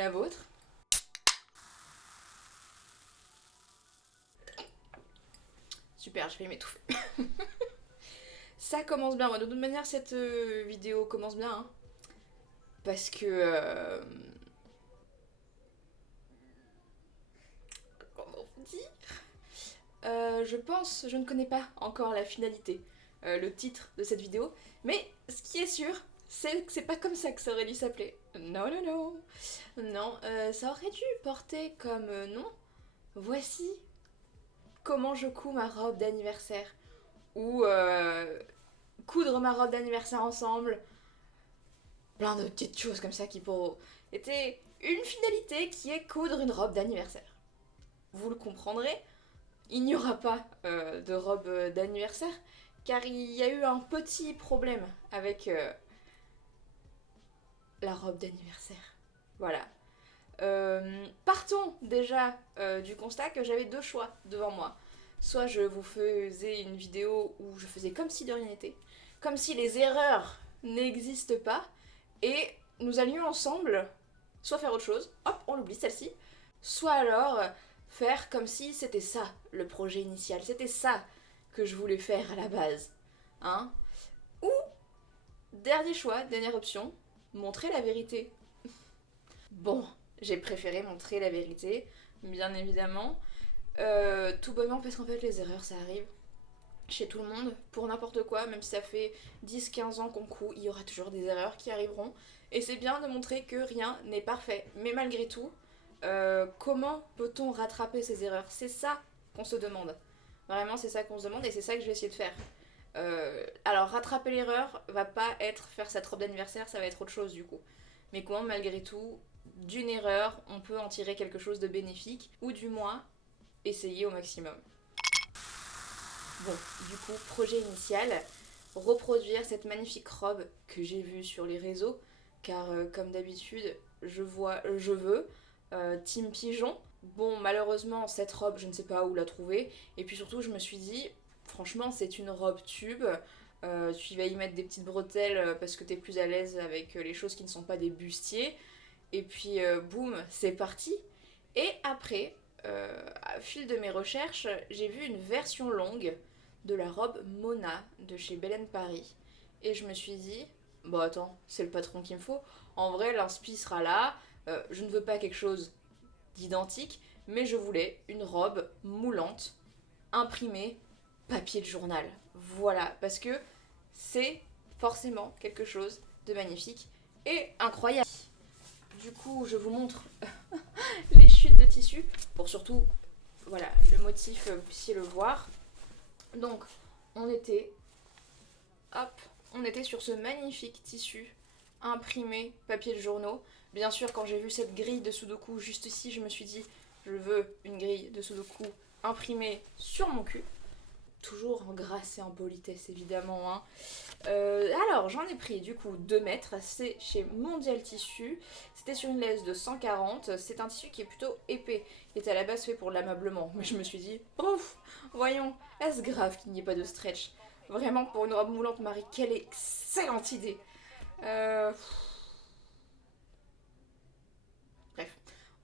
la vôtre. Super, je vais m'étouffer. Ça commence bien. De toute manière, cette vidéo commence bien. Hein, parce que... comment dire je pense, je ne connais pas encore la finalité, le titre de cette vidéo. Mais ce qui est sûr, c'est que c'est pas comme ça que ça aurait dû s'appeler. Non, non, non. Non, ça aurait dû porter comme nom. Voici comment je couds ma robe d'anniversaire. Ou coudre ma robe d'anniversaire ensemble. Plein de petites choses comme ça qui pour étaient une finalité qui est coudre une robe d'anniversaire. Vous le comprendrez, il n'y aura pas de robe d'anniversaire car il y a eu un petit problème avec la robe d'anniversaire. Voilà. Partons déjà du constat que j'avais deux choix devant moi. Soit je vous faisais une vidéo où je faisais comme si de rien n'était, comme si les erreurs n'existent pas, et nous allions ensemble soit faire autre chose, hop, on l'oublie celle-ci, soit alors faire comme si c'était ça le projet initial, c'était ça que je voulais faire à la base. Hein. Ou, dernier choix, dernière option, montrer la vérité. Bon, j'ai préféré montrer la vérité, bien évidemment. Tout bonnement parce qu'en fait les erreurs ça arrive chez tout le monde, pour n'importe quoi, même si ça fait 10-15 ans qu'on coud, il y aura toujours des erreurs qui arriveront. Et c'est bien de montrer que rien n'est parfait. Mais malgré tout, comment peut-on rattraper ces erreurs? C'est ça qu'on se demande. Vraiment, c'est ça qu'on se demande et c'est ça que je vais essayer de faire. Alors, rattraper l'erreur va pas être faire cette robe d'anniversaire, ça va être autre chose du coup. Mais comment, malgré tout, d'une erreur, on peut en tirer quelque chose de bénéfique, ou du moins, essayer au maximum. Bon, du coup, projet initial, reproduire cette magnifique robe que j'ai vue sur les réseaux, car comme d'habitude, je veux, Team Pigeon. Bon, malheureusement, cette robe, je ne sais pas où la trouver, et puis surtout, je me suis dit, franchement, c'est une robe tube, tu vas y mettre des petites bretelles parce que t'es plus à l'aise avec les choses qui ne sont pas des bustiers, et puis boum, c'est parti. Et après, à fil de mes recherches, j'ai vu une version longue de la robe Mona de chez Belen Paris. Et je me suis dit, bon attends, c'est le patron qu'il me faut. En vrai, l'inspi sera là. Je ne veux pas quelque chose d'identique, mais je voulais une robe moulante, imprimée, papier de journal. Voilà, parce que c'est forcément quelque chose de magnifique et incroyable. Du coup, je vous montre les chutes de tissu pour surtout, voilà, le motif, vous puissiez le voir. Donc, on était, hop, on était sur ce magnifique tissu imprimé papier de journaux. Bien sûr, quand j'ai vu cette grille de Sudoku juste ici, je me suis dit, je veux une grille de Sudoku imprimée sur mon cul. Toujours en grâce et en politesse, évidemment. Hein. Alors, j'en ai pris du coup 2 mètres. C'est chez Mondial Tissu. C'était sur une laisse de 140. C'est un tissu qui est plutôt épais. Il était à la base fait pour l'ameublement. Mais je me suis dit, ouf, voyons, est-ce grave qu'il n'y ait pas de stretch? Vraiment, pour une robe moulante, Marie, quelle excellente idée. Bref.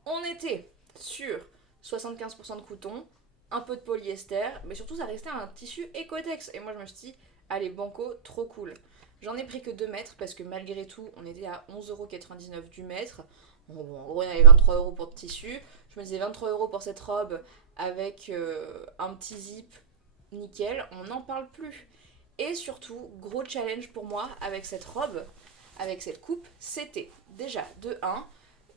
On était sur 75% de coton, un peu de polyester, mais surtout ça restait un tissu Ecotex. Et moi je me suis dit, allez banco, trop cool. J'en ai pris que 2 mètres parce que malgré tout, on était à 11,99€ du mètre. Bon, en gros, il y avait 23€ pour le tissu. Je me disais 23€ pour cette robe avec un petit zip nickel, on n'en parle plus. Et surtout, gros challenge pour moi avec cette robe, avec cette coupe, c'était déjà de 1,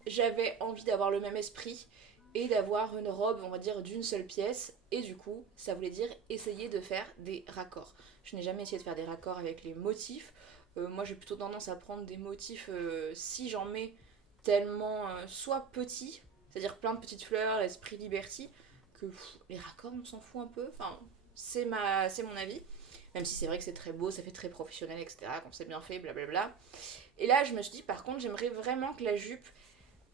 j'avais envie d'avoir le même esprit et d'avoir une robe, on va dire, d'une seule pièce. Et du coup, ça voulait dire essayer de faire des raccords. Je n'ai jamais essayé de faire des raccords avec les motifs. Moi, j'ai plutôt tendance à prendre des motifs, si j'en mets, tellement soit petits, c'est-à-dire plein de petites fleurs, esprit liberty, que les raccords, on s'en fout un peu. Enfin, c'est mon avis. Même si c'est vrai que c'est très beau, ça fait très professionnel, etc. Quand c'est bien fait, blablabla. Et là, je me suis dit, par contre, j'aimerais vraiment que la jupe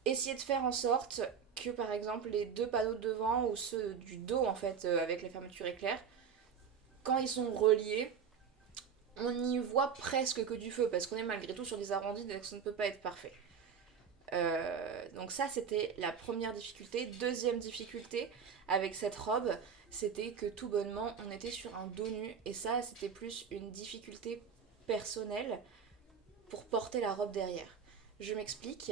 essayer de faire en sorte que par exemple les 2 panneaux de devant ou ceux du dos en fait avec la fermeture éclair, quand ils sont reliés, on n'y voit presque que du feu parce qu'on est malgré tout sur des arrondis donc ça ne peut pas être parfait. Donc Donc ça c'était la première difficulté. Deuxième difficulté avec cette robe, c'était que tout bonnement on était sur un dos nu et ça c'était plus une difficulté personnelle pour porter la robe derrière. Je m'explique.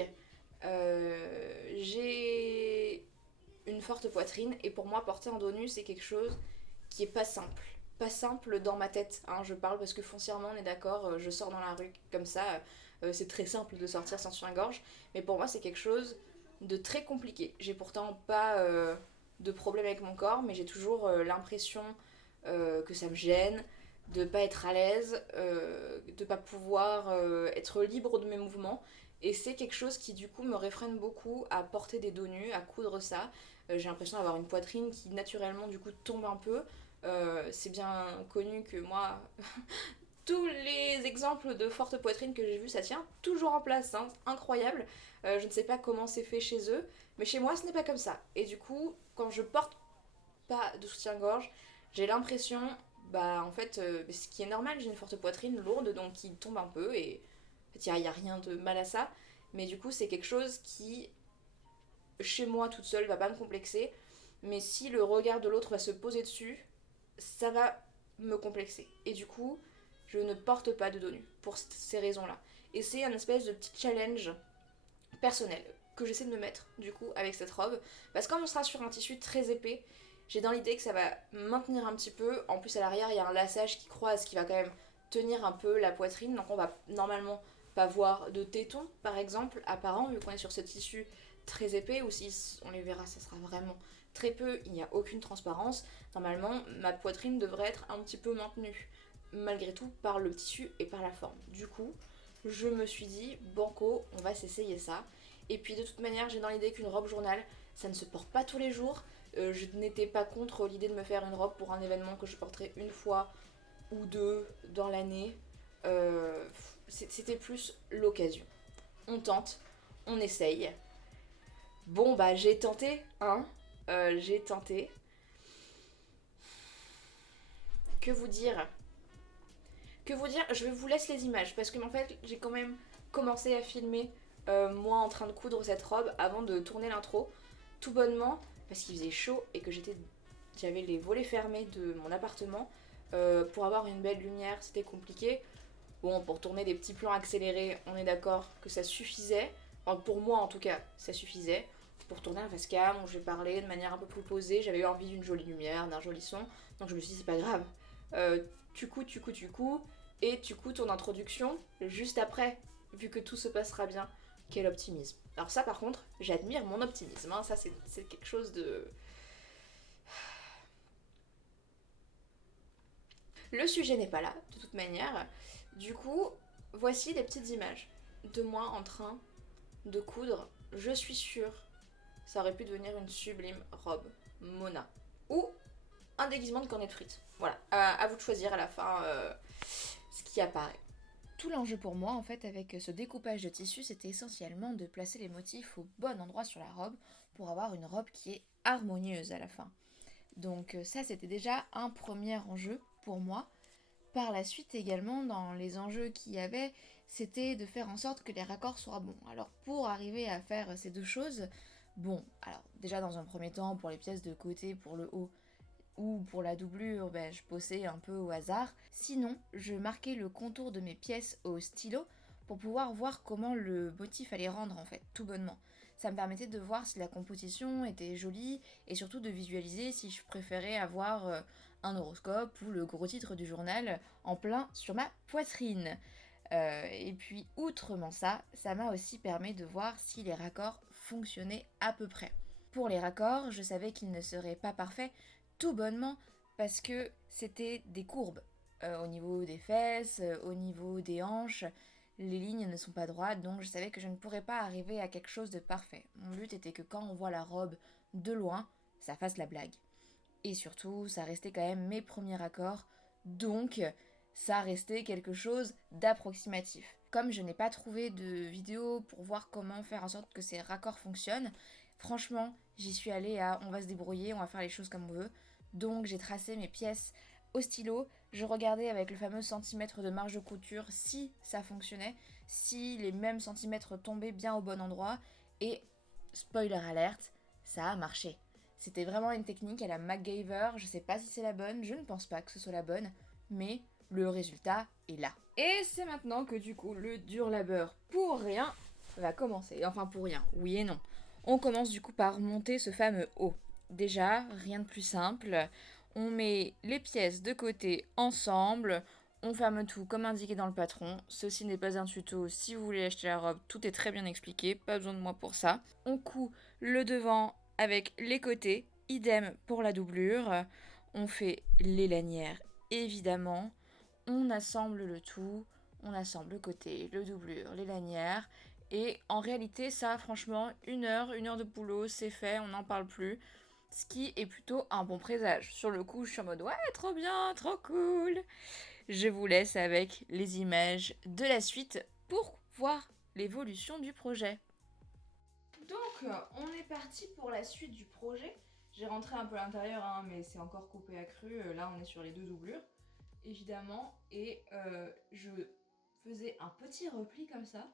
J'ai une forte poitrine et pour moi porter un dos nu c'est quelque chose qui est pas simple. Pas simple dans ma tête, hein, je parle parce que foncièrement on est d'accord, je sors dans la rue comme ça, c'est très simple de sortir sans soutien-gorge, mais pour moi c'est quelque chose de très compliqué. J'ai pourtant pas de problème avec mon corps, mais j'ai toujours l'impression que ça me gêne, de pas être à l'aise, de pas pouvoir être libre de mes mouvements. Et c'est quelque chose qui du coup me réfrène beaucoup à porter des dos nus, à coudre ça. J'ai l'impression d'avoir une poitrine qui naturellement du coup tombe un peu. C'est bien connu que moi, tous les exemples de forte poitrine que j'ai vus, ça tient toujours en place, hein, incroyable. Je ne sais pas comment c'est fait chez eux, mais chez moi ce n'est pas comme ça. Et du coup, quand je porte pas de soutien-gorge, j'ai l'impression, bah en fait, ce qui est normal, j'ai une forte poitrine lourde, donc qui tombe un peu, et en fait, il n'y a rien de mal à ça. Mais du coup, c'est quelque chose qui, chez moi toute seule, va pas me complexer. Mais si le regard de l'autre va se poser dessus, ça va me complexer. Et du coup, je ne porte pas de dos nu pour ces raisons-là. Et c'est un espèce de petit challenge personnel que j'essaie de me mettre du coup avec cette robe. Parce que comme on sera sur un tissu très épais, j'ai dans l'idée que ça va maintenir un petit peu. En plus à l'arrière il y a un laçage qui croise qui va quand même tenir un peu la poitrine. Donc on va normalement pas voir de tétons par exemple apparent vu qu'on est sur ce tissu très épais. Ou si on les verra ça sera vraiment très peu, il n'y a aucune transparence. Normalement ma poitrine devrait être un petit peu maintenue malgré tout par le tissu et par la forme. Du coup je me suis dit banco on va s'essayer ça. Et puis de toute manière j'ai dans l'idée qu'une robe journal ça ne se porte pas tous les jours. Je n'étais pas contre l'idée de me faire une robe pour un événement que je porterais une fois ou deux dans l'année. C'était plus l'occasion. On tente, on essaye. Bon bah j'ai tenté, hein. J'ai tenté. Que vous dire? Que vous dire? Je vous laisse les images parce que en fait j'ai quand même commencé à filmer moi en train de coudre cette robe avant de tourner l'intro. Tout bonnement parce qu'il faisait chaud et que j'avais les volets fermés de mon appartement. Pour avoir une belle lumière c'était compliqué. Bon, pour tourner des petits plans accélérés, on est d'accord que ça suffisait. Enfin, pour moi en tout cas, ça suffisait. Pour tourner un face cam où je vais parler de manière un peu plus posée, j'avais eu envie d'une jolie lumière, d'un joli son. Donc je me suis dit c'est pas grave. Tu couds, et tu couds ton introduction juste après, vu que tout se passera bien. Quel optimisme. Alors ça par contre, j'admire mon optimisme, hein. Ça c'est quelque chose de... Le sujet n'est pas là, de toute manière. Du coup, voici des petites images de moi en train de coudre. Je suis sûre, ça aurait pu devenir une sublime robe Mona. Ou un déguisement de cornet de frites. Voilà, à vous de choisir à la fin ce qui apparaît. Tout l'enjeu pour moi, en fait, avec ce découpage de tissu, c'était essentiellement de placer les motifs au bon endroit sur la robe pour avoir une robe qui est harmonieuse à la fin. Donc ça, c'était déjà un premier enjeu pour moi. Par la suite également, dans les enjeux qu'il y avait, c'était de faire en sorte que les raccords soient bons. Alors pour arriver à faire ces deux choses, bon, alors déjà dans un premier temps, pour les pièces de côté, pour le haut, ou pour la doublure, je bossais un peu au hasard. Sinon, je marquais le contour de mes pièces au stylo pour pouvoir voir comment le motif allait rendre en fait, tout bonnement. Ça me permettait de voir si la composition était jolie et surtout de visualiser si je préférais avoir un horoscope ou le gros titre du journal en plein sur ma poitrine. Et puis, outrement ça, ça m'a aussi permis de voir si les raccords fonctionnaient à peu près. Pour les raccords, je savais qu'ils ne seraient pas parfaits, tout bonnement parce que c'était des courbes au niveau des fesses, au niveau des hanches. Les lignes ne sont pas droites, donc je savais que je ne pourrais pas arriver à quelque chose de parfait. Mon but était que quand on voit la robe de loin, ça fasse la blague. Et surtout, ça restait quand même mes premiers raccords, donc ça restait quelque chose d'approximatif. Comme je n'ai pas trouvé de vidéo pour voir comment faire en sorte que ces raccords fonctionnent, franchement, j'y suis allée à on va se débrouiller, on va faire les choses comme on veut. Donc j'ai tracé mes pièces au stylo, je regardais avec le fameux centimètre de marge de couture si ça fonctionnait, si les mêmes centimètres tombaient bien au bon endroit, et spoiler alerte, ça a marché. C'était vraiment une technique à la MacGyver, je sais pas si c'est la bonne, je ne pense pas que ce soit la bonne, mais le résultat est là. Et c'est maintenant que du coup le dur labeur pour rien va commencer. Enfin pour rien, oui et non. On commence du coup par monter ce fameux haut. Déjà, rien de plus simple. On met les pièces de côté ensemble. On ferme tout comme indiqué dans le patron. Ceci n'est pas un tuto. Si vous voulez acheter la robe, tout est très bien expliqué. Pas besoin de moi pour ça. On coud le devant avec les côtés. Idem pour la doublure. On fait les lanières, évidemment. On assemble le tout. On assemble le côté, le doublure, les lanières. Et en réalité, ça, franchement, une heure de boulot, c'est fait, on n'en parle plus. Ce qui est plutôt un bon présage. Sur le coup, je suis en mode ouais, trop bien, trop cool. Je vous laisse avec les images de la suite pour voir l'évolution du projet. Donc, on est parti pour la suite du projet. J'ai rentré un peu à l'intérieur, hein, mais c'est encore coupé à cru. Là, on est sur les 2 doublures, évidemment. Et je faisais un petit repli comme ça,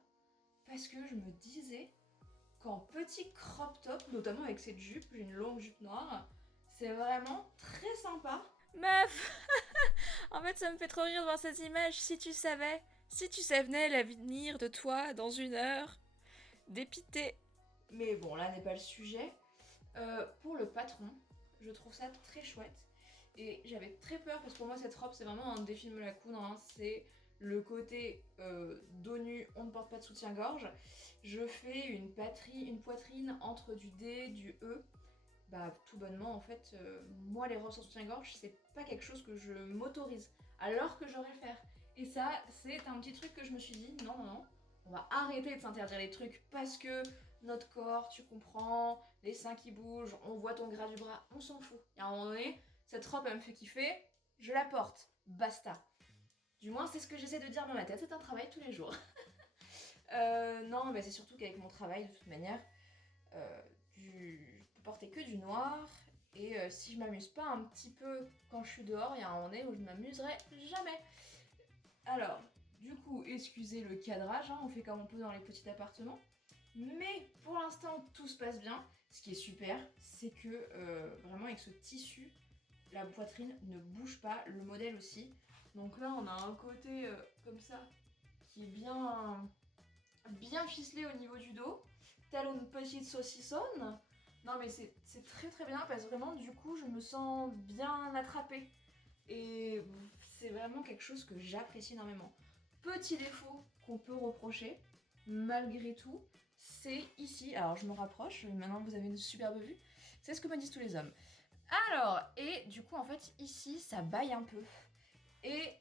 parce que je me disais qu'en petit crop top, notamment avec cette jupe, j'ai une longue jupe noire, c'est vraiment très sympa. Meuf, en fait ça me fait trop rire de voir cette image, si tu savais l'avenir de toi dans 1 heure, dépité. Mais bon, là n'est pas le sujet. Pour le patron, je trouve ça très chouette. Et j'avais très peur parce que pour moi cette robe c'est vraiment un défi de me la coudre, hein. C'est le côté dos nu, on ne porte pas de soutien-gorge. Je fais une poitrine entre du D, du E. Bah tout bonnement en fait, moi les robes sans soutien-gorge c'est pas quelque chose que je m'autorise alors que j'aurais le faire. Et ça c'est un petit truc que je me suis dit non, on va arrêter de s'interdire les trucs parce que notre corps, tu comprends, les seins qui bougent, on voit ton gras du bras, on s'en fout. Et à un moment donné, cette robe elle me fait kiffer, je la porte, basta. Du moins c'est ce que j'essaie de dire dans ma tête, c'est un travail tous les jours. Non mais c'est surtout qu'avec mon travail de toute manière, je peux porter que du noir. Et si je m'amuse pas un petit peu quand je suis dehors, il y a un moment donné où je ne m'amuserai jamais. Alors, du coup, excusez le cadrage, hein, on fait comme on peut dans les petits appartements. Mais pour l'instant, tout se passe bien. Ce qui est super, c'est que vraiment avec ce tissu, la poitrine ne bouge pas, le modèle aussi. Donc là, on a un côté comme ça qui est bien ficelé au niveau du dos, telle une petite saucissonne. Non mais c'est très très bien parce que vraiment du coup je me sens bien attrapée. Et c'est vraiment quelque chose que j'apprécie énormément. Petit défaut qu'on peut reprocher, malgré tout, c'est ici. Alors je me rapproche, maintenant vous avez une superbe vue. C'est ce que me disent tous les hommes. Alors, et du coup en fait ici ça baille un peu. Et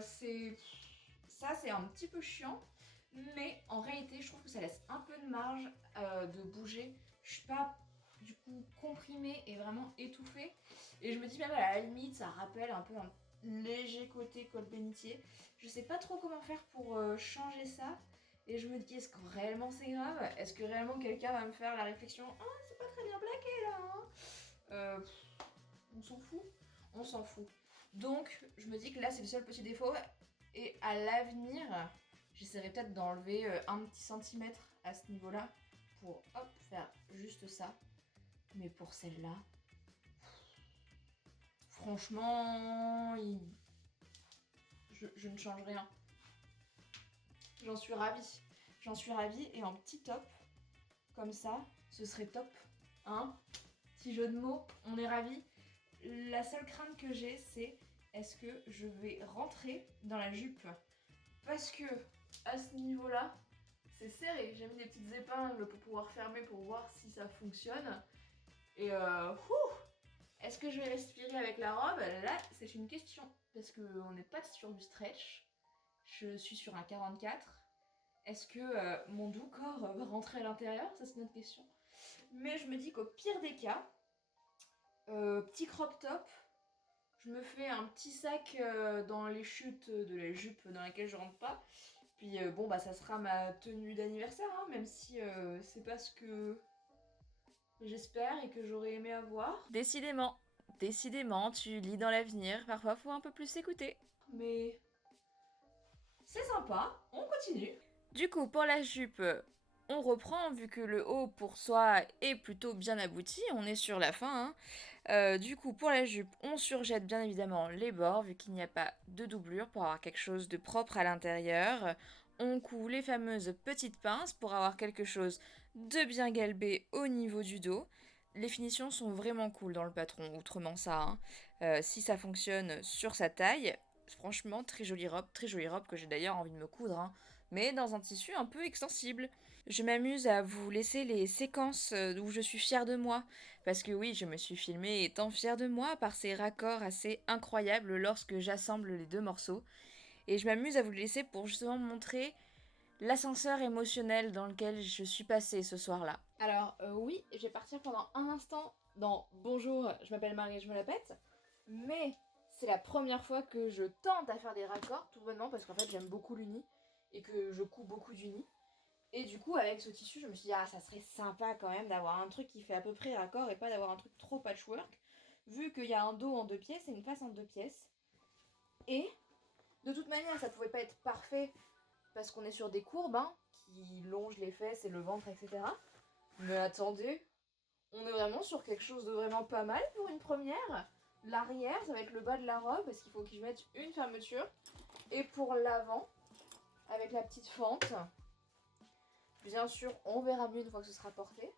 c'est un petit peu chiant, mais en réalité je trouve que ça laisse un peu de marge de bouger. Je suis pas du coup comprimée et vraiment étouffée, et je me dis même à la limite ça rappelle un peu un léger côté col bénitier. Je sais pas trop comment faire pour changer ça, et je me dis est-ce que réellement c'est grave, est-ce que réellement quelqu'un va me faire la réflexion oh c'est pas très bien plaqué là hein on s'en fout. Donc, je me dis que là, c'est le seul petit défaut. Et à l'avenir, j'essaierai peut-être d'enlever un petit centimètre à ce niveau-là pour, hop, faire juste ça. Mais pour celle-là, franchement, je ne change rien. J'en suis ravie. J'en suis ravie. Et en petit top, comme ça, ce serait top. Hein? Petit jeu de mots, on est ravis. La seule crainte que j'ai, c'est est-ce que je vais rentrer dans la jupe? Parce que à ce niveau-là, c'est serré. J'ai mis des petites épingles pour pouvoir fermer pour voir si ça fonctionne. Et est-ce que je vais respirer avec la robe? Là, c'est une question. Parce qu'on n'est pas sur du stretch. Je suis sur un 44. Est-ce que mon doux corps va rentrer à l'intérieur? Ça, c'est une autre question. Mais je me dis qu'au pire des cas, petit crop top, je me fais un petit sac dans les chutes de la jupe dans laquelle je rentre pas. Puis bon bah ça sera ma tenue d'anniversaire, hein, même si c'est pas ce que j'espère et que j'aurais aimé avoir. Décidément, tu lis dans l'avenir, parfois faut un peu plus écouter. Mais c'est sympa, on continue. Du coup pour la jupe, on reprend vu que le haut pour soi est plutôt bien abouti, on est sur la fin, hein. Du coup, pour la jupe, on surjette bien évidemment les bords, vu qu'il n'y a pas de doublure pour avoir quelque chose de propre à l'intérieur. On coud les fameuses petites pinces pour avoir quelque chose de bien galbé au niveau du dos. Les finitions sont vraiment cool dans le patron, autrement ça, hein. Si ça fonctionne sur sa taille, franchement, très jolie robe que j'ai d'ailleurs envie de me coudre, hein, mais dans un tissu un peu extensible. Je m'amuse à vous laisser les séquences où je suis fière de moi. Parce que oui, je me suis filmée étant fière de moi par ces raccords assez incroyables lorsque j'assemble les deux morceaux. Et je m'amuse à vous le laisser pour justement montrer l'ascenseur émotionnel dans lequel je suis passée ce soir-là. Alors oui, je vais partir pendant un instant dans Bonjour, je m'appelle Marie, je me la pète. Mais c'est la première fois que je tente à faire des raccords, tout bonnement parce qu'en fait j'aime beaucoup l'uni et que je couds beaucoup d'uni. Et du coup, avec ce tissu, je me suis dit, ah, ça serait sympa quand même d'avoir un truc qui fait à peu près raccord et pas d'avoir un truc trop patchwork, vu qu'il y a un dos en 2 pièces et une face en 2 pièces. Et de toute manière, ça pouvait pas être parfait parce qu'on est sur des courbes hein, qui longent les fesses et le ventre, etc. Mais attendez, on est vraiment sur quelque chose de vraiment pas mal pour une première. L'arrière, ça va être le bas de la robe parce qu'il faut que je mette une fermeture. Et pour l'avant, avec la petite fente. Bien sûr, on verra mieux une fois que ce sera porté.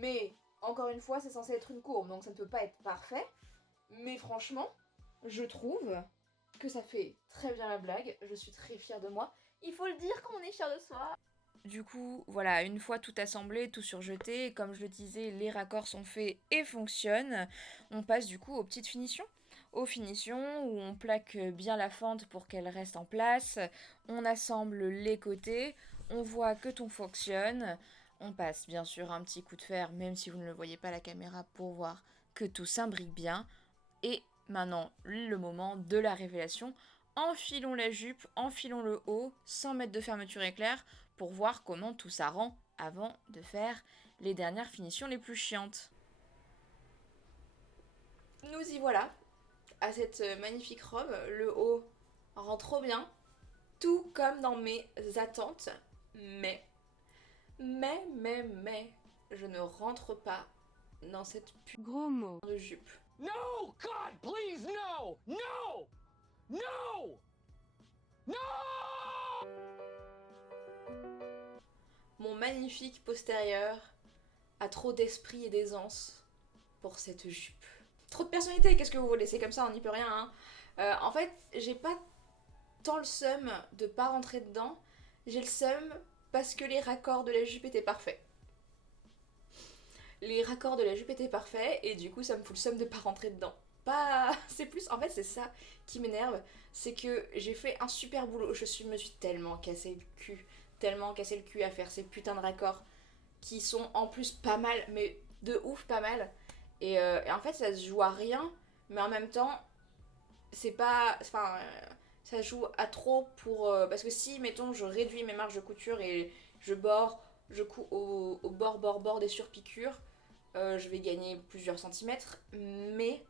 Mais, encore une fois, c'est censé être une courbe, donc ça ne peut pas être parfait. Mais franchement, je trouve que ça fait très bien la blague. Je suis très fière de moi. Il faut le dire quand on est fier de soi. Du coup, voilà, une fois tout assemblé, tout surjeté, comme je le disais, les raccords sont faits et fonctionnent, on passe du coup aux petites finitions. Aux finitions où on plaque bien la fente pour qu'elle reste en place, on assemble les côtés, on voit que tout fonctionne, on passe bien sûr un petit coup de fer, même si vous ne le voyez pas à la caméra, pour voir que tout s'imbrique bien. Et maintenant, le moment de la révélation. Enfilons la jupe, enfilons le haut, sans mettre de fermeture éclair, pour voir comment tout ça rend avant de faire les dernières finitions les plus chiantes. Nous y voilà, à cette magnifique robe. Le haut rend trop bien, tout comme dans mes attentes, mais, je ne rentre pas dans cette Gros mot. de jupe. No! God, please, no! No! No! No! Mon magnifique postérieur a trop d'esprit et d'aisance pour cette jupe. Trop de personnalité, qu'est-ce que vous voulez? C'est comme ça, on n'y peut rien, hein. En fait, j'ai pas tant le seum de pas rentrer dedans. J'ai le seum parce que les raccords de la jupe étaient parfaits. Les raccords de la jupe étaient parfaits et du coup ça me fout le seum de pas rentrer dedans. Pas... C'est plus... En fait c'est ça qui m'énerve, c'est que j'ai fait un super boulot. Me suis tellement cassé le cul à faire ces putains de raccords qui sont en plus pas mal, mais de ouf pas mal. Et en fait ça se joue à rien, mais en même temps c'est pas... Enfin... ça joue à trop pour... parce que si, mettons, je réduis mes marges de couture et je couds au bord des surpiqûres, je vais gagner plusieurs centimètres, mais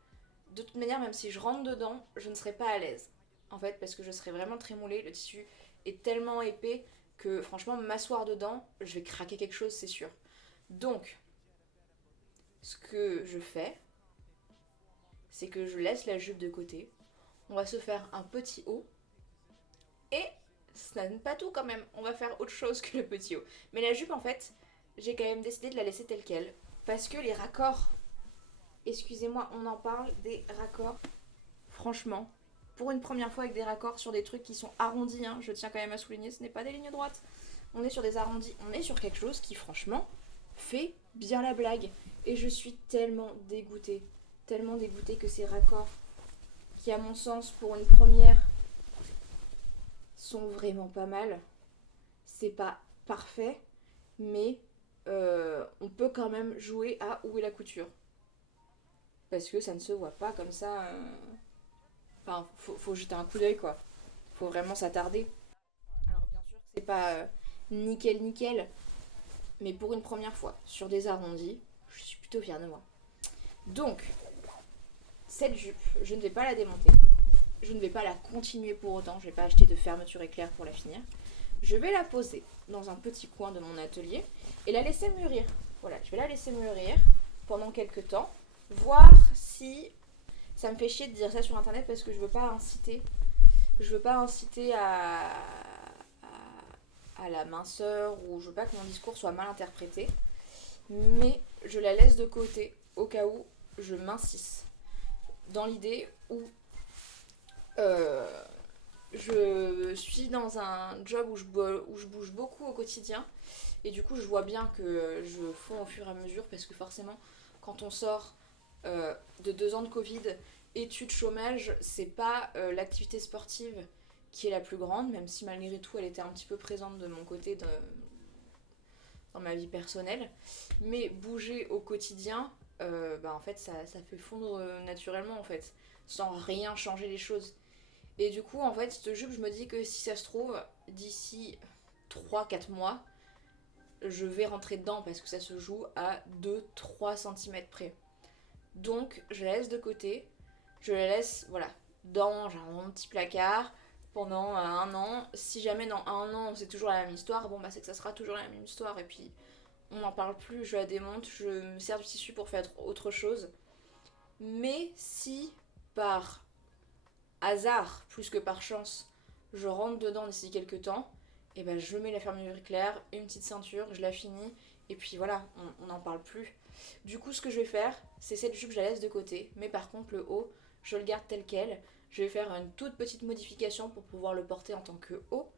de toute manière, même si je rentre dedans, je ne serai pas à l'aise. En fait, parce que je serai vraiment très moulée, le tissu est tellement épais que franchement, m'asseoir dedans, je vais craquer quelque chose, c'est sûr. Donc, ce que je fais, c'est que je laisse la jupe de côté, on va se faire un petit haut, et ça n'est pas tout quand même, on va faire autre chose que le petit haut. Mais la jupe en fait, j'ai quand même décidé de la laisser telle quelle, parce que les raccords, excusez-moi, on en parle des raccords, franchement, pour une première fois avec des raccords sur des trucs qui sont arrondis, hein, je tiens quand même à souligner, ce n'est pas des lignes droites, on est sur des arrondis, on est sur quelque chose qui franchement fait bien la blague. Et je suis tellement dégoûtée que ces raccords, qui à mon sens pour une première sont vraiment pas mal. C'est pas parfait, mais on peut quand même jouer à où est la couture. Parce que ça ne se voit pas comme ça. Enfin, faut jeter un coup d'œil quoi. Faut vraiment s'attarder. Alors bien sûr que c'est pas nickel, mais pour une première fois, sur des arrondis, je suis plutôt fière de moi. Donc, cette jupe, je ne vais pas la démonter. Je ne vais pas la continuer pour autant, je ne vais pas acheter de fermeture éclair pour la finir. Je vais la poser dans un petit coin de mon atelier et la laisser mûrir. Voilà, je vais la laisser mûrir pendant quelques temps, voir si ça me fait chier de dire ça sur internet parce que je veux pas inciter à la minceur ou je veux pas que mon discours soit mal interprété, mais je la laisse de côté au cas où je m'incisse dans l'idée où je suis dans un job où je bouge beaucoup au quotidien et du coup je vois bien que je fonds au fur et à mesure parce que forcément quand on sort de 2 ans de Covid, études, chômage, c'est pas l'activité sportive qui est la plus grande, même si malgré tout elle était un petit peu présente de mon côté dans ma vie personnelle. Mais bouger au quotidien, en fait ça fait fondre naturellement en fait, sans rien changer les choses. Et du coup, en fait, cette jupe, je me dis que si ça se trouve, d'ici 3-4 mois, je vais rentrer dedans parce que ça se joue à 2-3 cm près. Donc, je la laisse de côté. Je la laisse, voilà, dans genre, mon petit placard pendant 1 an. Si jamais dans 1 an, c'est toujours la même histoire, bon, bah, c'est que ça sera toujours la même histoire. Et puis, on n'en parle plus, je la démonte, je me sers du tissu pour faire autre chose. Mais si, par hasard plus que par chance, je rentre dedans d'ici quelques temps, et ben je mets la fermeture claire, une petite ceinture, je la finis, et puis voilà, on n'en parle plus. Du coup, ce que je vais faire, c'est cette jupe, je la laisse de côté, mais par contre, le haut, je le garde tel quel. Je vais faire une toute petite modification pour pouvoir le porter en tant que haut,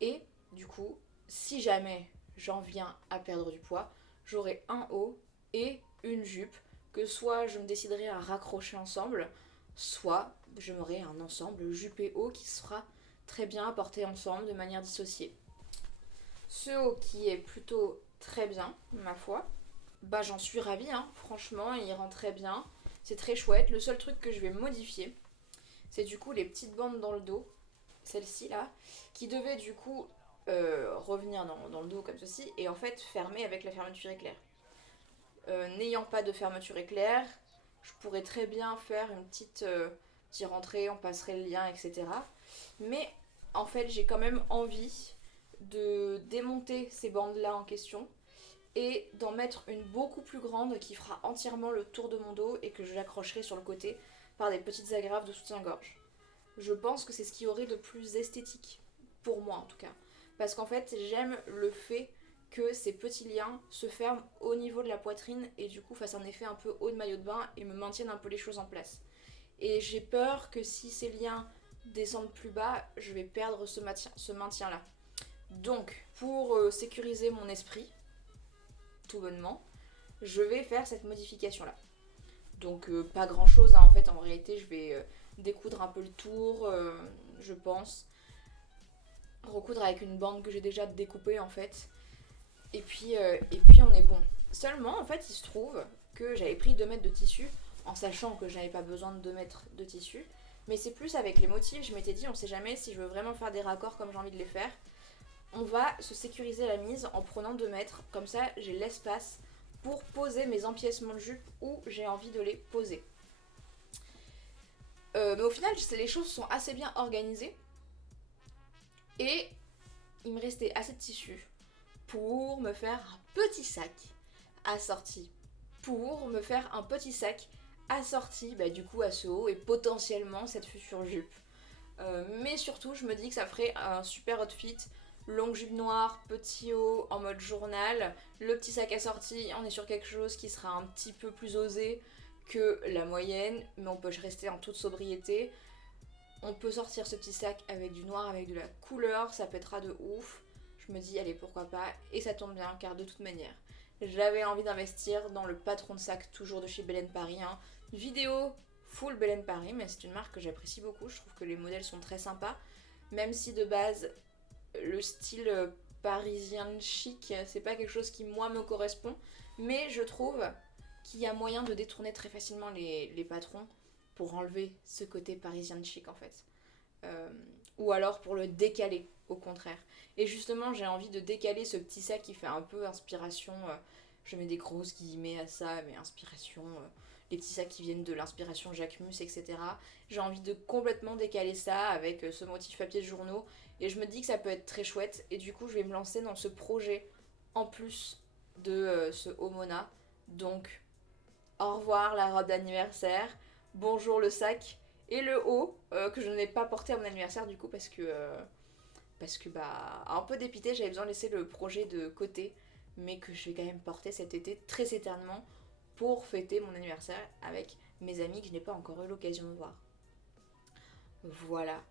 et du coup, si jamais j'en viens à perdre du poids, j'aurai un haut et une jupe que soit je me déciderai à raccrocher ensemble, soit je m'aurai un ensemble jupe et haut qui sera très bien porté ensemble de manière dissociée. Ce haut qui est plutôt très bien, ma foi, bah j'en suis ravie, hein. Franchement, il rend très bien, c'est très chouette. Le seul truc que je vais modifier, c'est du coup les petites bandes dans le dos, celle-ci là, qui devaient du coup revenir dans le dos comme ceci, et en fait fermer avec la fermeture éclair. N'ayant pas de fermeture éclair, je pourrais très bien faire une petite rentrée, on passerait le lien, etc. Mais en fait, j'ai quand même envie de démonter ces bandes-là en question et d'en mettre une beaucoup plus grande qui fera entièrement le tour de mon dos et que je l'accrocherai sur le côté par des petites agrafes de soutien-gorge. Je pense que c'est ce qui aurait de plus esthétique, pour moi en tout cas. Parce qu'en fait, j'aime le fait que ces petits liens se ferment au niveau de la poitrine et du coup fassent un effet un peu haut de maillot de bain et me maintiennent un peu les choses en place. Et j'ai peur que si ces liens descendent plus bas, je vais perdre ce maintien-là. Donc, pour sécuriser mon esprit, tout bonnement, je vais faire cette modification-là. Donc, pas grand-chose, hein, en fait, en réalité, je vais découdre un peu le tour, je pense. Recoudre avec une bande que j'ai déjà découpée, en fait. Et puis on est bon. Seulement, en fait, il se trouve que j'avais pris 2 mètres de tissu, en sachant que je n'avais pas besoin de 2 mètres de tissu. Mais c'est plus avec les motifs, je m'étais dit, on sait jamais si je veux vraiment faire des raccords comme j'ai envie de les faire. On va se sécuriser la mise en prenant 2 mètres, comme ça j'ai l'espace pour poser mes empiècements de jupe où j'ai envie de les poser. Mais au final, les choses sont assez bien organisées. Et il me restait assez de tissu pour me faire un petit sac assorti. Pour me faire un petit sac assorti du coup à ce haut et potentiellement cette future jupe. Mais surtout, je me dis que ça ferait un super outfit. Longue jupe noire, petit haut en mode journal, le petit sac assorti, on est sur quelque chose qui sera un petit peu plus osé que la moyenne, mais on peut rester en toute sobriété. On peut sortir ce petit sac avec du noir, avec de la couleur, ça pètera de ouf. Je me dis allez pourquoi pas, et ça tombe bien car de toute manière j'avais envie d'investir dans le patron de sac toujours de chez Belen Paris, hein. Vidéo full Belen Paris, mais c'est une marque que j'apprécie beaucoup, je trouve que les modèles sont très sympas, même si de base le style parisien chic c'est pas quelque chose qui moi me correspond, mais je trouve qu'il y a moyen de détourner très facilement les patrons pour enlever ce côté parisien chic en fait. Ou alors pour le décaler au contraire. Et justement j'ai envie de décaler ce petit sac qui fait un peu inspiration, je mets des grosses guillemets à ça, mais inspiration les petits sacs qui viennent de l'inspiration Jacquemus, etc. J'ai envie de complètement décaler ça avec ce motif papier de journaux et je me dis que ça peut être très chouette et du coup je vais me lancer dans ce projet en plus de ce Homona. Donc au revoir la robe d'anniversaire, bonjour le sac et le haut que je n'ai pas porté à mon anniversaire du coup parce que bah un peu dépité, j'avais besoin de laisser le projet de côté mais que je vais quand même porter cet été très certainement pour fêter mon anniversaire avec mes amis que je n'ai pas encore eu l'occasion de voir. Voilà.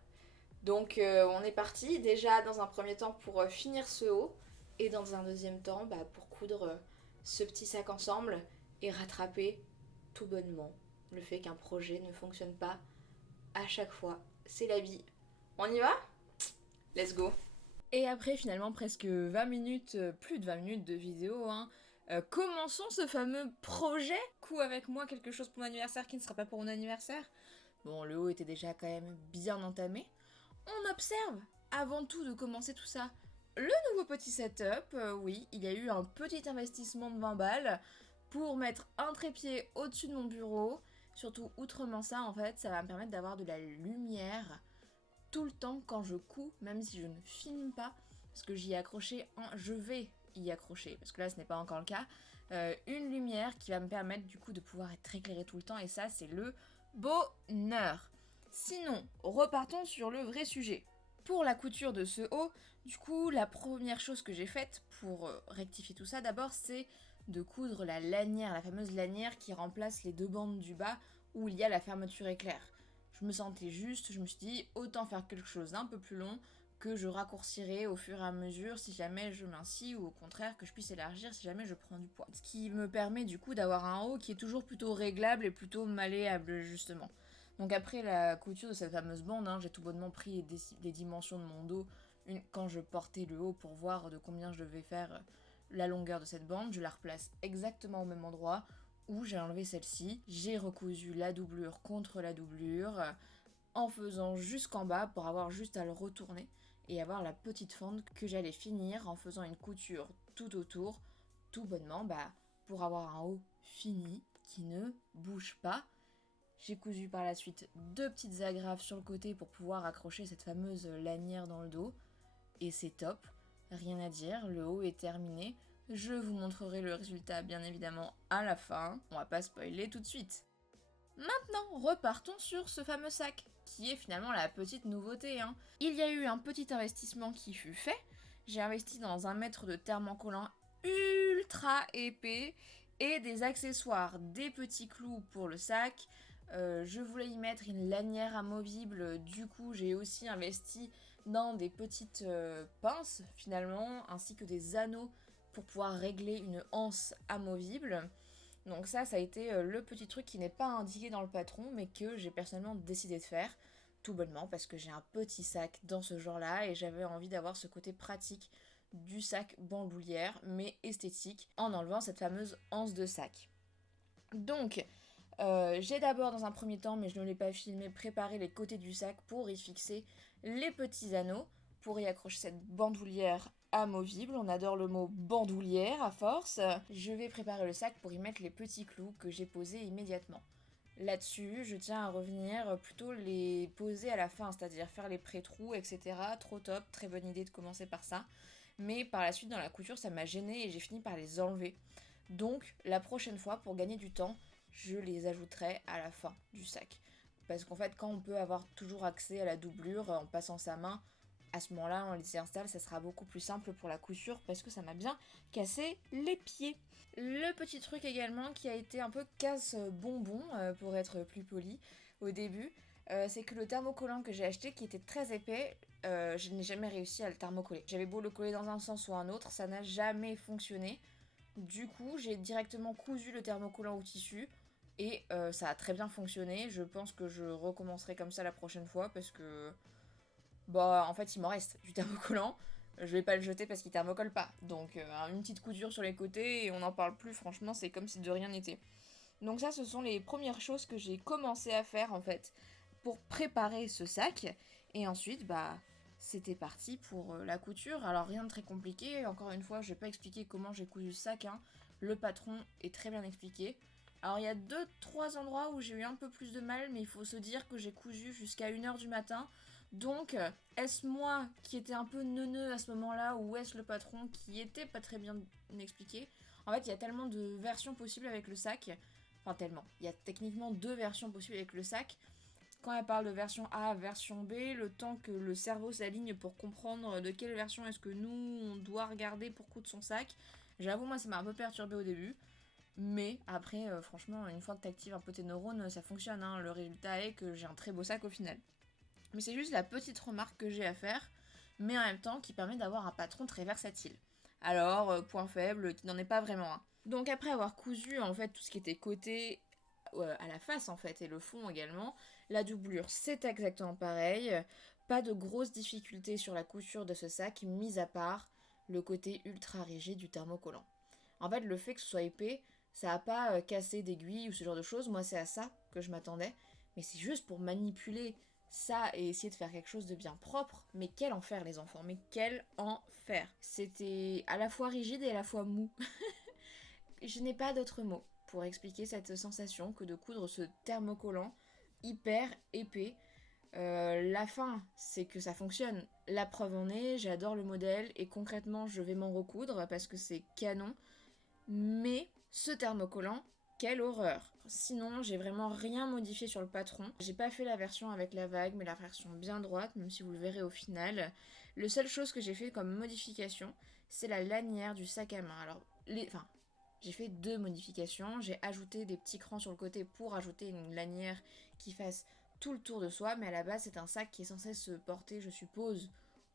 Donc on est parti déjà dans un premier temps pour finir ce haut et dans un deuxième temps pour coudre ce petit sac ensemble et rattraper tout bonnement le fait qu'un projet ne fonctionne pas à chaque fois. C'est la vie. On y va ? Let's go. Et après finalement presque 20 minutes, plus de 20 minutes de vidéo, commençons ce fameux projet. Coup avec moi quelque chose pour mon anniversaire qui ne sera pas pour mon anniversaire. Bon, le haut était déjà quand même bien entamé. On observe, avant tout de commencer tout ça, le nouveau petit setup. Oui, il y a eu un petit investissement de 20 balles pour mettre un trépied au-dessus de mon bureau. Surtout, outrement ça, en fait, ça va me permettre d'avoir de la lumière tout le temps quand je couds, même si je ne filme pas, parce que je vais y accrocher, parce que là ce n'est pas encore le cas, une lumière qui va me permettre du coup de pouvoir être éclairée tout le temps, et ça c'est le bonheur. Sinon, repartons sur le vrai sujet. Pour la couture de ce haut, du coup, la première chose que j'ai faite pour rectifier tout ça, d'abord, c'est de coudre la lanière, la fameuse lanière qui remplace les deux bandes du bas où il y a la fermeture éclair. Je me sentais juste, je me suis dit autant faire quelque chose d'un peu plus long que je raccourcirai au fur et à mesure si jamais je m'incie ou au contraire que je puisse élargir si jamais je prends du poids. Ce qui me permet du coup d'avoir un haut qui est toujours plutôt réglable et plutôt malléable justement. Donc après la couture de cette fameuse bande, j'ai tout bonnement pris les dimensions de mon dos quand je portais le haut pour voir de combien je devais faire la longueur de cette bande. Je la replace exactement au même endroit où j'ai enlevé celle-ci. J'ai recousu la doublure contre la doublure en faisant jusqu'en bas pour avoir juste à le retourner et avoir la petite fente que j'allais finir en faisant une couture tout autour, tout bonnement, pour avoir un haut fini qui ne bouge pas. J'ai cousu par la suite 2 petites agrafes sur le côté pour pouvoir accrocher cette fameuse lanière dans le dos. Et c'est top, rien à dire, le haut est terminé. Je vous montrerai le résultat bien évidemment à la fin, on va pas spoiler tout de suite. Maintenant, repartons sur ce fameux sac, qui est finalement la petite nouveauté. Il y a eu un petit investissement qui fut fait, j'ai investi dans un mètre de thermocollant ultra épais et des accessoires, des petits clous pour le sac. Je voulais y mettre une lanière amovible, du coup j'ai aussi investi dans des petites pinces finalement, ainsi que des anneaux pour pouvoir régler une anse amovible. Donc ça a été le petit truc qui n'est pas indiqué dans le patron, mais que j'ai personnellement décidé de faire, tout bonnement parce que j'ai un petit sac dans ce genre-là et j'avais envie d'avoir ce côté pratique du sac bandoulière, mais esthétique, en enlevant cette fameuse anse de sac. Donc, j'ai d'abord dans un premier temps, mais je ne l'ai pas filmé, préparé les côtés du sac pour y fixer les petits anneaux, pour y accrocher cette bandoulière amovible. On adore le mot bandoulière à force. Je vais préparer le sac pour y mettre les petits clous que j'ai posés immédiatement. Là-dessus, je tiens à revenir plutôt les poser à la fin, c'est-à-dire faire les pré-trous, etc. Trop top, très bonne idée de commencer par ça. Mais par la suite, dans la couture, ça m'a gênée et j'ai fini par les enlever. Donc, la prochaine fois, pour gagner du temps, je les ajouterai à la fin du sac. Parce qu'en fait, quand on peut avoir toujours accès à la doublure en passant sa main, à ce moment-là, on les installe, ça sera beaucoup plus simple pour la couture parce que ça m'a bien cassé les pieds. Le petit truc également qui a été un peu casse-bonbon, pour être plus poli, au début, c'est que le thermocollant que j'ai acheté, qui était très épais, je n'ai jamais réussi à le thermocoller. J'avais beau le coller dans un sens ou un autre, ça n'a jamais fonctionné. Du coup, j'ai directement cousu le thermocollant au tissu et ça a très bien fonctionné. Je pense que je recommencerai comme ça la prochaine fois parce que en fait il m'en reste du thermocollant. Je vais pas le jeter parce qu'il thermocolle pas. Donc une petite couture sur les côtés et on n'en parle plus. Franchement, c'est comme si de rien n'était. Donc ça, ce sont les premières choses que j'ai commencé à faire en fait pour préparer ce sac. Et ensuite, c'était parti pour la couture. Alors rien de très compliqué. Encore une fois, je vais pas expliquer comment j'ai cousu ce sac. Le patron est très bien expliqué. Alors il y a 2-3 endroits où j'ai eu un peu plus de mal, mais il faut se dire que j'ai cousu jusqu'à 1h du matin. Donc, est-ce moi qui étais un peu neuneux à ce moment-là, ou est-ce le patron qui était pas très bien expliqué? En fait, il y a tellement de versions possibles avec le sac. Enfin, tellement. Il y a techniquement 2 versions possibles avec le sac. Quand elle parle de version A, version B, le temps que le cerveau s'aligne pour comprendre de quelle version est-ce que nous, on doit regarder pour coudre son sac, j'avoue, moi, ça m'a un peu perturbé au début. Mais après, franchement, une fois que t'actives un peu tes neurones, ça fonctionne. Hein. Le résultat est que j'ai un très beau sac au final. Mais c'est juste la petite remarque que j'ai à faire, mais en même temps qui permet d'avoir un patron très versatile. Alors, point faible, qui n'en est pas vraiment un. Donc après avoir cousu en fait tout ce qui était côté à la face en fait et le fond également, la doublure c'est exactement pareil. Pas de grosses difficultés sur la couture de ce sac, mis à part le côté ultra rigide du thermocollant. En fait, le fait que ce soit épais, ça n'a pas cassé d'aiguilles ou ce genre de choses. Moi, c'est à ça que je m'attendais. Mais c'est juste pour manipuler ça et essayer de faire quelque chose de bien propre. Mais quel enfer, les enfants. Mais quel enfer. C'était à la fois rigide et à la fois mou. Je n'ai pas d'autres mots pour expliquer cette sensation que de coudre ce thermocollant hyper épais. La fin, c'est que ça fonctionne. La preuve en est, j'adore le modèle et concrètement, je vais m'en recoudre parce que c'est canon. Mais ce thermocollant, quelle horreur. Sinon, j'ai vraiment rien modifié sur le patron. J'ai pas fait la version avec la vague, mais la version bien droite, même si vous le verrez au final. Le seule chose que j'ai fait comme modification, c'est la lanière du sac à main. Alors, j'ai fait 2 modifications. J'ai ajouté des petits crans sur le côté pour ajouter une lanière qui fasse tout le tour de soi, mais à la base, c'est un sac qui est censé se porter, je suppose,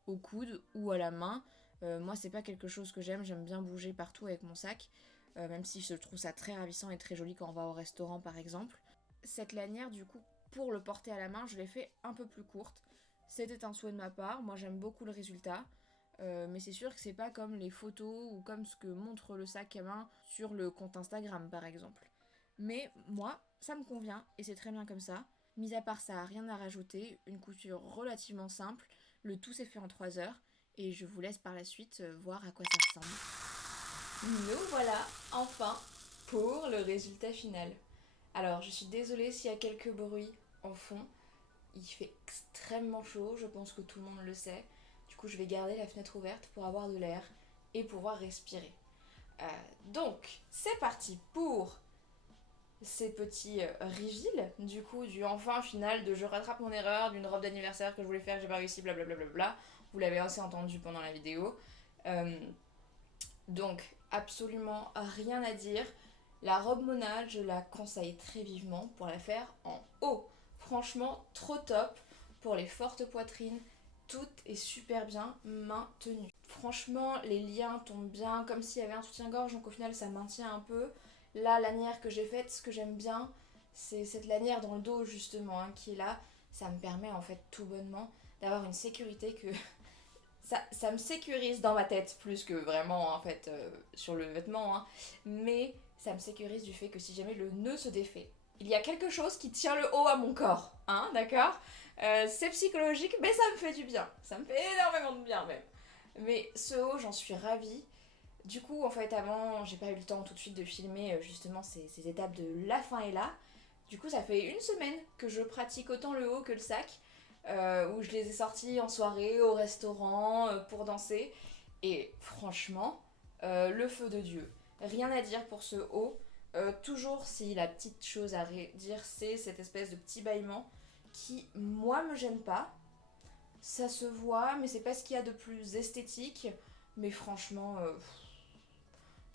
au coude ou à la main. Moi, c'est pas quelque chose que j'aime bien bouger partout avec mon sac, même si je trouve ça très ravissant et très joli quand on va au restaurant par exemple. Cette lanière, du coup, pour le porter à la main, je l'ai fait un peu plus courte. C'était un souhait de ma part, moi j'aime beaucoup le résultat. Mais c'est sûr que c'est pas comme les photos ou comme ce que montre le sac à main sur le compte Instagram par exemple. Mais moi, ça me convient et c'est très bien comme ça. Mis à part ça, rien à rajouter, une couture relativement simple, le tout s'est fait en 3 heures et je vous laisse par la suite voir à quoi ça ressemble. Nous voilà enfin pour le résultat final. Alors, je suis désolée s'il y a quelques bruits en fond. Il fait extrêmement chaud, je pense que tout le monde le sait. Du coup, je vais garder la fenêtre ouverte pour avoir de l'air et pouvoir respirer. Donc, c'est parti pour ces petits reveals, du coup, du enfin final de je rattrape mon erreur, d'une robe d'anniversaire que je voulais faire, j'ai pas réussi, blablabla. Vous l'avez assez entendu pendant la vidéo. Donc, absolument rien à dire. La robe Mona, je la conseille très vivement pour la faire en haut. Franchement, trop top. Pour les fortes poitrines, tout est super bien maintenu. Franchement, les liens tombent bien, comme s'il y avait un soutien-gorge, donc au final, ça maintient un peu. La lanière que j'ai faite, ce que j'aime bien, c'est cette lanière dans le dos, justement, hein, qui est là. Ça me permet, en fait, tout bonnement, d'avoir une sécurité que... ça me sécurise dans ma tête plus que vraiment en fait sur le vêtement, hein. Mais ça me sécurise du fait que si jamais le nœud se défait, il y a quelque chose qui tient le haut à mon corps, hein, d'accord. C'est psychologique, mais ça me fait du bien, ça me fait énormément de bien même. Mais ce haut, j'en suis ravie. Du coup, en fait, avant, j'ai pas eu le temps tout de suite de filmer justement ces étapes de la fin et là. Du coup, ça fait une semaine que je pratique autant le haut que le sac. Où je les ai sortis en soirée, au restaurant, pour danser. Et franchement, le feu de Dieu. Rien à dire pour ce haut. Toujours si la petite chose à dire, c'est cette espèce de petit bâillement qui, moi, me gêne pas. Ça se voit, mais c'est pas ce qu'il y a de plus esthétique. Mais franchement,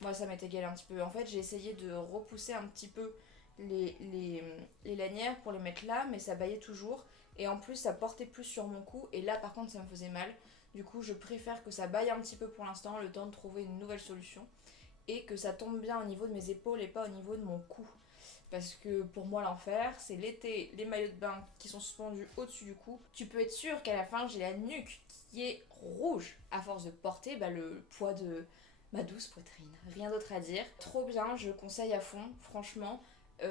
moi, ça m'est égal un petit peu. En fait, j'ai essayé de repousser un petit peu les lanières pour les mettre là, mais ça baillait toujours. Et en plus, ça portait plus sur mon cou. Et là, par contre, ça me faisait mal. Du coup, je préfère que ça baille un petit peu pour l'instant, le temps de trouver une nouvelle solution. Et que ça tombe bien au niveau de mes épaules et pas au niveau de mon cou. Parce que pour moi, l'enfer, c'est l'été, les maillots de bain qui sont suspendus au-dessus du cou. Tu peux être sûr qu'à la fin, j'ai la nuque qui est rouge à force de porter le poids de ma douce poitrine. Rien d'autre à dire. Trop bien, je conseille à fond, franchement.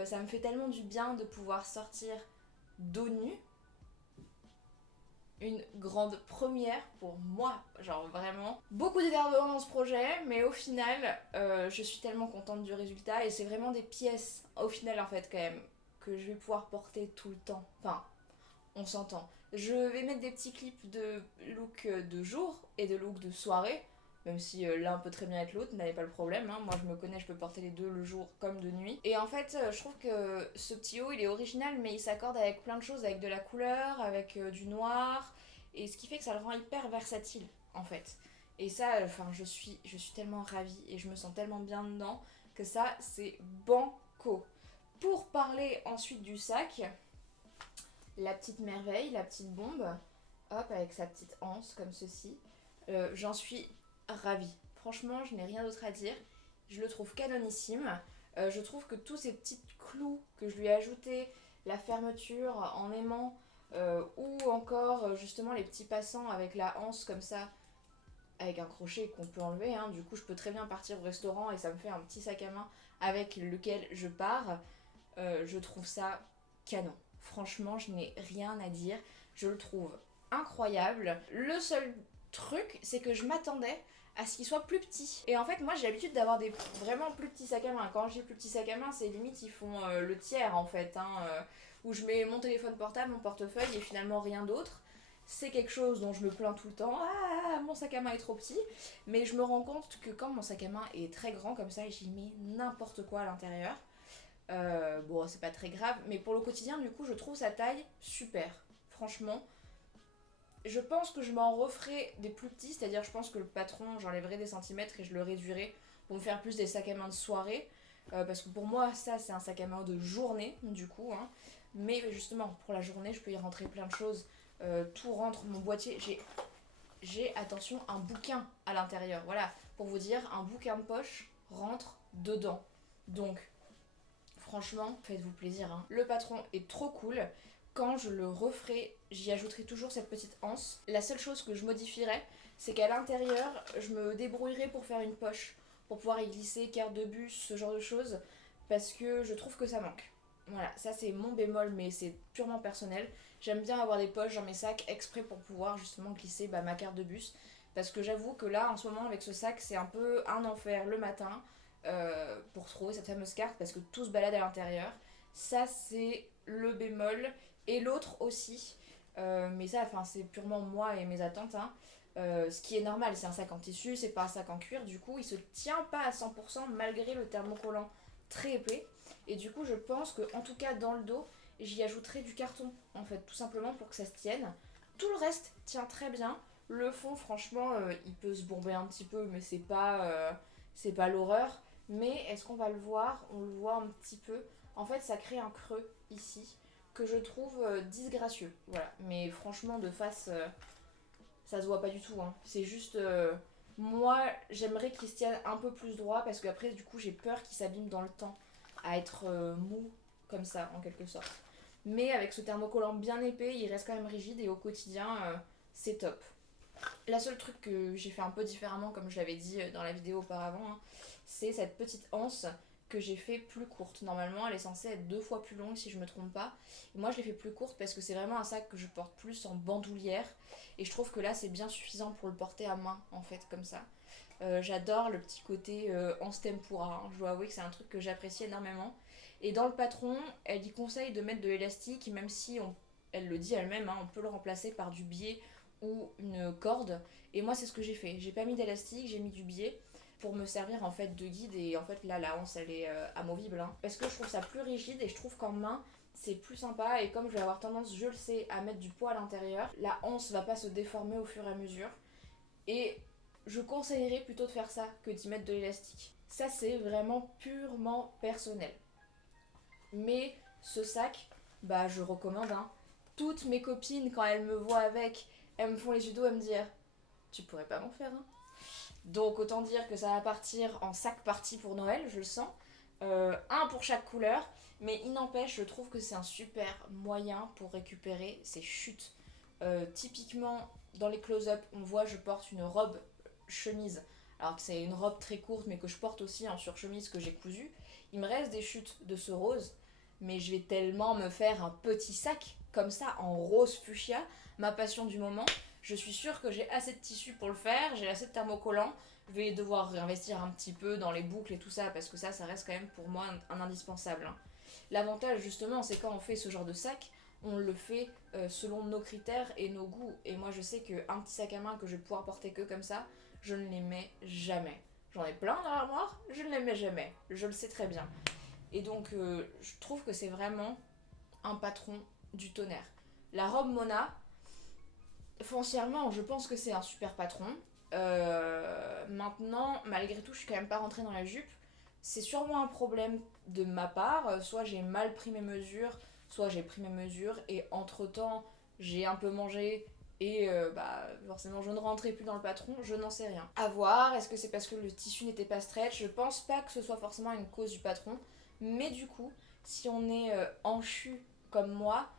Ça me fait tellement du bien de pouvoir sortir dos nu. une grande première pour moi, genre vraiment beaucoup d'énervement dans ce projet, mais au final je suis tellement contente du résultat et c'est vraiment des pièces au final en fait quand même que je vais pouvoir porter tout le temps, enfin on s'entend. Je vais mettre des petits clips de look de jour et de look de soirée, même si l'un peut très bien être l'autre, n'avez pas le problème, hein. Moi je me connais, je peux porter les deux le jour comme de nuit. Et en fait, je trouve que ce petit haut il est original, mais il s'accorde avec plein de choses, avec de la couleur, avec du noir, et ce qui fait que ça le rend hyper versatile en fait. Et ça, enfin, je suis tellement ravie et je me sens tellement bien dedans que ça, c'est banco. Pour parler ensuite du sac, la petite merveille, la petite bombe, hop, avec sa petite anse comme ceci. J'en suis ravie. Franchement, je n'ai rien d'autre à dire. Je le trouve canonissime. Je trouve que tous ces petits clous que je lui ai ajoutés, la fermeture en aimant, ou encore justement les petits passants avec la anse comme ça, avec un crochet qu'on peut enlever, hein. Du coup, je peux très bien partir au restaurant et ça me fait un petit sac à main avec lequel je pars. Je trouve ça canon. Franchement, je n'ai rien à dire. Je le trouve incroyable. Le seul truc, c'est que je m'attendais à ce qu'il soit plus petit. Et en fait, moi, j'ai l'habitude d'avoir des vraiment plus petits sacs à main. Quand j'ai plus petits sacs à main, c'est limite, ils font le tiers, en fait, hein, où je mets mon téléphone portable, mon portefeuille et finalement rien d'autre. C'est quelque chose dont je me plains tout le temps. Ah, mon sac à main est trop petit. Mais je me rends compte que quand mon sac à main est très grand comme ça, j'y mets n'importe quoi à l'intérieur. Bon, c'est pas très grave, mais pour le quotidien, du coup, je trouve sa taille super. Franchement, je pense que je m'en referai des plus petits, c'est-à-dire je pense que le patron, j'enlèverai des centimètres et je le réduirai pour me faire plus des sacs à main de soirée. Parce que pour moi, ça, c'est un sac à main de journée, du coup, hein. Mais justement, pour la journée, je peux y rentrer plein de choses. Tout rentre, mon boîtier, j'ai, attention, un bouquin à l'intérieur. Voilà, pour vous dire, un bouquin de poche rentre dedans. Donc, franchement, faites-vous plaisir, hein. Le patron est trop cool. Quand je le referai, j'y ajouterai toujours cette petite anse. La seule chose que je modifierai, c'est qu'à l'intérieur, je me débrouillerai pour faire une poche, pour pouvoir y glisser carte de bus, ce genre de choses, parce que je trouve que ça manque. Voilà, ça c'est mon bémol, mais c'est purement personnel. J'aime bien avoir des poches dans mes sacs exprès pour pouvoir justement glisser ma carte de bus. Parce que j'avoue que là, en ce moment, avec ce sac, c'est un peu un enfer le matin pour trouver cette fameuse carte parce que tout se balade à l'intérieur. Ça, c'est le bémol. Et l'autre aussi, mais ça, c'est purement moi et mes attentes, hein. Ce qui est normal, c'est un sac en tissu, c'est pas un sac en cuir, du coup il se tient pas à 100% malgré le thermocollant très épais. Et du coup je pense que en tout cas dans le dos, j'y ajouterai du carton en fait, tout simplement pour que ça se tienne. Tout le reste tient très bien. Le fond franchement il peut se bourber un petit peu mais c'est pas l'horreur. Mais est-ce qu'on va le voir? On le voit un petit peu. En fait ça crée un creux ici que je trouve disgracieux. Voilà. Mais franchement de face ça se voit pas du tout, hein. C'est juste moi j'aimerais qu'il se tienne un peu plus droit parce qu'après du coup j'ai peur qu'il s'abîme dans le temps à être mou comme ça en quelque sorte. Mais avec ce thermocollant bien épais, il reste quand même rigide et au quotidien c'est top. La seule truc que j'ai fait un peu différemment comme je l'avais dit dans la vidéo auparavant, hein, c'est cette petite anse que j'ai fait plus courte. Normalement elle est censée être 2 fois plus longue si je me trompe pas. Et moi je l'ai fait plus courte parce que c'est vraiment un sac que je porte plus en bandoulière. Et je trouve que là c'est bien suffisant pour le porter à main en fait comme ça. J'adore le petit côté anse tempura, hein. Je dois avouer que c'est un truc que j'apprécie énormément. Et dans le patron, elle y conseille de mettre de l'élastique, même si elle le dit elle-même, hein, on peut le remplacer par du biais ou une corde. Et moi c'est ce que j'ai fait. J'ai pas mis d'élastique, j'ai mis du biais pour me servir en fait de guide. Et en fait là la hanse elle est amovible, hein, parce que je trouve ça plus rigide et je trouve qu'en main c'est plus sympa. Et comme je vais avoir tendance, je le sais, à mettre du poids à l'intérieur, la hanse va pas se déformer au fur et à mesure. Et je conseillerais plutôt de faire ça que d'y mettre de l'élastique. Ça c'est vraiment purement personnel. Mais ce sac, je recommande, hein. Toutes mes copines quand elles me voient avec, elles me font les yeux doux à me dire tu pourrais pas m'en faire un? Donc autant dire que ça va partir en sac party pour Noël, je le sens. Un pour chaque couleur, mais il n'empêche, je trouve que c'est un super moyen pour récupérer ces chutes. Typiquement, dans les close-up, on voit je porte une robe chemise, alors que c'est une robe très courte, mais que je porte aussi en surchemise que j'ai cousue. Il me reste des chutes de ce rose, mais je vais tellement me faire un petit sac comme ça en rose fuchsia, ma passion du moment. Je suis sûre que j'ai assez de tissu pour le faire, j'ai assez de thermocollants. Je vais devoir réinvestir un petit peu dans les boucles et tout ça parce que ça reste quand même pour moi un indispensable. Hein. L'avantage justement, c'est quand on fait ce genre de sac, on le fait selon nos critères et nos goûts. Et moi je sais qu'un petit sac à main que je vais pouvoir porter que comme ça, je ne les mets jamais. J'en ai plein dans l'armoire, je ne les mets jamais. Je le sais très bien. Et donc je trouve que c'est vraiment un patron du tonnerre. La robe Mona, foncièrement, je pense que c'est un super patron. Maintenant, malgré tout, je suis quand même pas rentrée dans la jupe. C'est sûrement un problème de ma part. Soit j'ai mal pris mes mesures, soit j'ai pris mes mesures et entre-temps, j'ai un peu mangé et forcément je ne rentrais plus dans le patron, je n'en sais rien. À voir, est-ce que c'est parce que le tissu n'était pas stretch? Je pense pas que ce soit forcément une cause du patron, mais du coup, si on est enchu comme moi,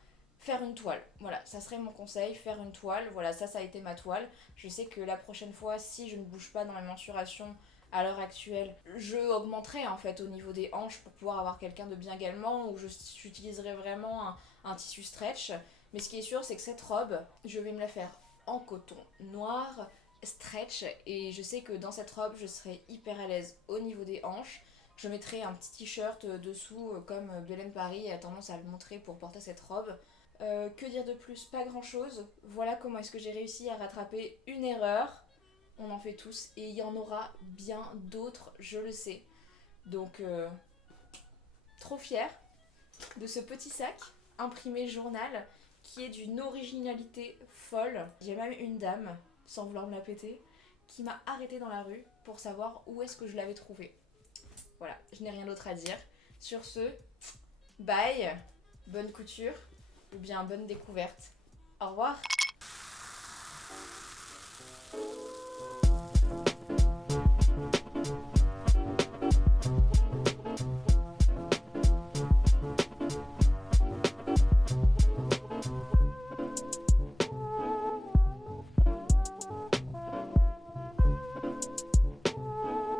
faire une toile. Voilà, ça serait mon conseil, faire une toile. Voilà, ça a été ma toile. Je sais que la prochaine fois, si je ne bouge pas dans mes mensurations à l'heure actuelle, je augmenterai en fait au niveau des hanches pour pouvoir avoir quelqu'un de bien galement, ou j'utiliserai vraiment un tissu stretch. Mais ce qui est sûr, c'est que cette robe, je vais me la faire en coton noir, stretch, et je sais que dans cette robe, je serai hyper à l'aise au niveau des hanches. Je mettrai un petit t-shirt dessous, comme Belen Paris a tendance à le montrer pour porter cette robe. Que dire de plus? Pas grand chose. Voilà comment est-ce que j'ai réussi à rattraper une erreur. On en fait tous et il y en aura bien d'autres, je le sais. Donc, trop fière de ce petit sac imprimé journal qui est d'une originalité folle. J'ai même une dame, sans vouloir me la péter, qui m'a arrêtée dans la rue pour savoir où est-ce que je l'avais trouvé. Voilà, je n'ai rien d'autre à dire. Sur ce, bye, bonne couture, ou bien bonne découverte. Au revoir.